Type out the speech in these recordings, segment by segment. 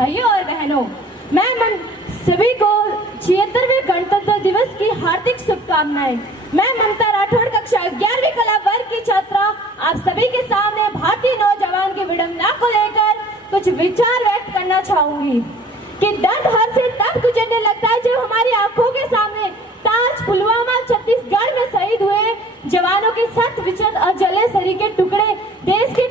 भाइयों और बहनों, मैं सभी को 76वें गणतंत्र दिवस की हार्दिक शुभकामनाएं। मैं ममता राठौड़, कक्षा 11वीं कला वर्ग की छात्रा, आप सभी के सामने भारतीय नौजवान की विडंबना को लेकर कुछ विचार व्यक्त करना चाहूंगी कि दर्द हर से तब गुजरने लगता है जब हमारी आंखों के सामने ताज, पुलवामा, छत्तीसगढ़ में शहीद हुए जवानों के शत विचत और जले शरीर के टुकड़े, देश के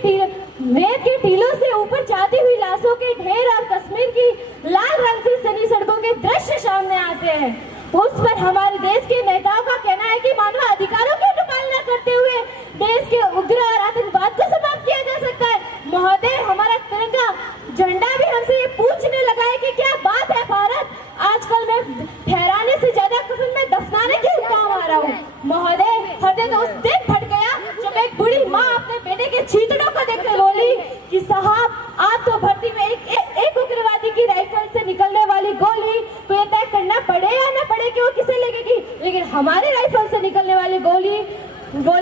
रेत के टीलों से ऊपर जाती हुई लाशों के ढेर और कश्मीर की लाल रंग से सनी सड़कों के दृश्य सामने आते हैं। उस पर हमारे देश के नेताओं का कहना है कि मानव अधिकारों की अनुपालना करते हुए देश के उग्र और आतंकवाद को समाप्त किया जा सकता है। महोदय, हमारा तिरंगा झंडा भी हमसे ये पूछने लगा है कि क्या बात है भारत, आजकल मैं फहराने से ज्यादा कफन में दफनाने के काम आ रहा हूँ। महोदय, हृदय तो उस दिन फट गया जब एक बूढ़ी माँ अपने बेटे के चीथड़ों को देखकर बोली कि साहब, आप तो भर्ती में एक उग्रवादी की राइफल से निकलने वाली गोली को ये तय करना पड़े या न पड़े कि वो किसे लगेगी, लेकिन हमारे राइफल से निकलने वाली गोली को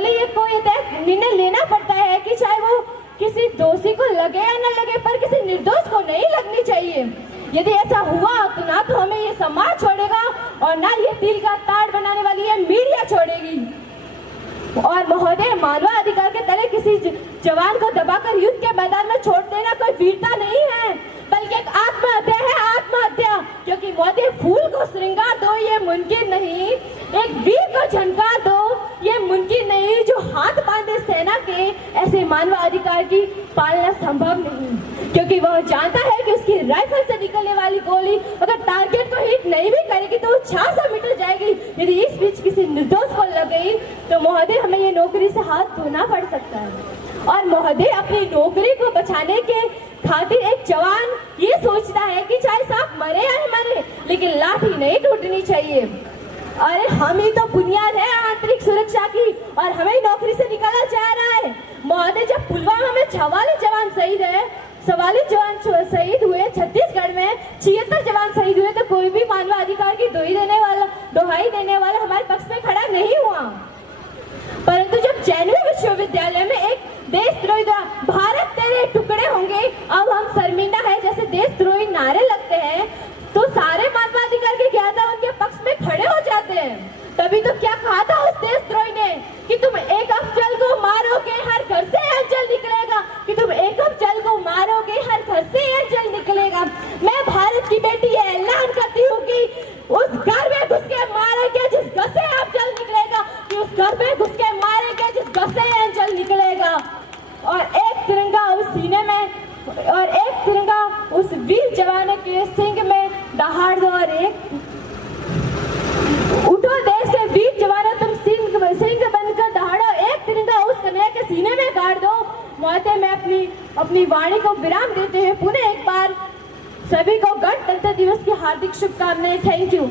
ये तय निर्णय लेना पड़ता है कि चाहे वो किसी दोषी को लगे या न लगे, पर किसी निर्दोष को नहीं लगनी चाहिए। यदि ऐसा हुआ तो ना तो हमें ये समाज छोड़ेगा और ना ये दिल का तार बनाने वाली ये मीडिया छोड़ेगी। और महोदय, मानवाधिकार के तले किसी जवान को दबाकर युद्ध के मैदान में छोड़ देना कोई वीरता नहीं है, बल्कि एक आत्महत्या है, आत्महत्या। क्योंकि महोदय, फूल को श्रृंगार दो ये मुमकिन नहीं, एक वीर को झनकार दो ये मुमकिन नहीं, जो हाथ बांधे सेना के, ऐसे मानवाधिकार की पालना संभव नहीं। क्योंकि वह जानता है कि उसकी राइफल से निकलने वाली गोली अगर टारगेट को हिट नहीं भी करेगी तो वो छां से मिट जाएगी। यदि इस बीच किसी निर्दोष को लग गई तो महोदय, हमें ये नौकरी से हाथ धोना पड़ सकता है। और महोदय, अपनी नौकरी को बचाने के खातिर एक जवान ये सोचता है कि चाहे साहब मरे या न मरे, लेकिन लाठी नहीं टूटनी चाहिए। अरे हम ही तो बुनियाद है आंतरिक सुरक्षा की और हमें नौकरी से निकाला जा रहा है। महोदय, जब पुलवामा में 44 जवान शहीद हुए, छत्तीसगढ़ में 76 जवान शहीद हुए, तो कोई भी मानवाधिकार की दोहाई देने वाला हमारे पक्ष में खड़ा नहीं हुआ। परंतु जब जैनवी विश्वविद्यालय में एक देशद्रोही भारत तेरे टुकड़े होंगे, अब हम शर्मिंदा है जैसे देशद्रोही नारे लगते हैं, तो सारे मानवाधिकार के ज्ञाता उनके पक्ष में खड़े हो जाते हैं। तभी तो क्या कहा था उस देशद्रोही ने कि तुम एक अफजल को मारोगे हर घर से अफजल निकलेगा, कि तुम एक अफजल को मारोगे हर घर से अफजल निकलेगा। मैं भारत की बेटी है, ऐलान करती हूँ कि उस घर में घुस के मारेंगे जिस घर से अफजल निकलेगा, कि उस घर में घुस के मारेंगे जिस घर से अफजल निकलेगा। और एक तिरंगा उस सीने में और एक तिरंगा उस वीर जवान के सिंह में दहाड़ दो। और एक उठो देश के वीर जवानों, तुम सिंह बनकर दहाड़ो, एक तिरंगा उस कन्हैया के सीने में गाड़ दो। महोदय, मैं अपनी वाणी को विराम देते हुए पुनः एक बार सभी को गणतंत्र दिवस की हार्दिक शुभकामनाएं। Thank you.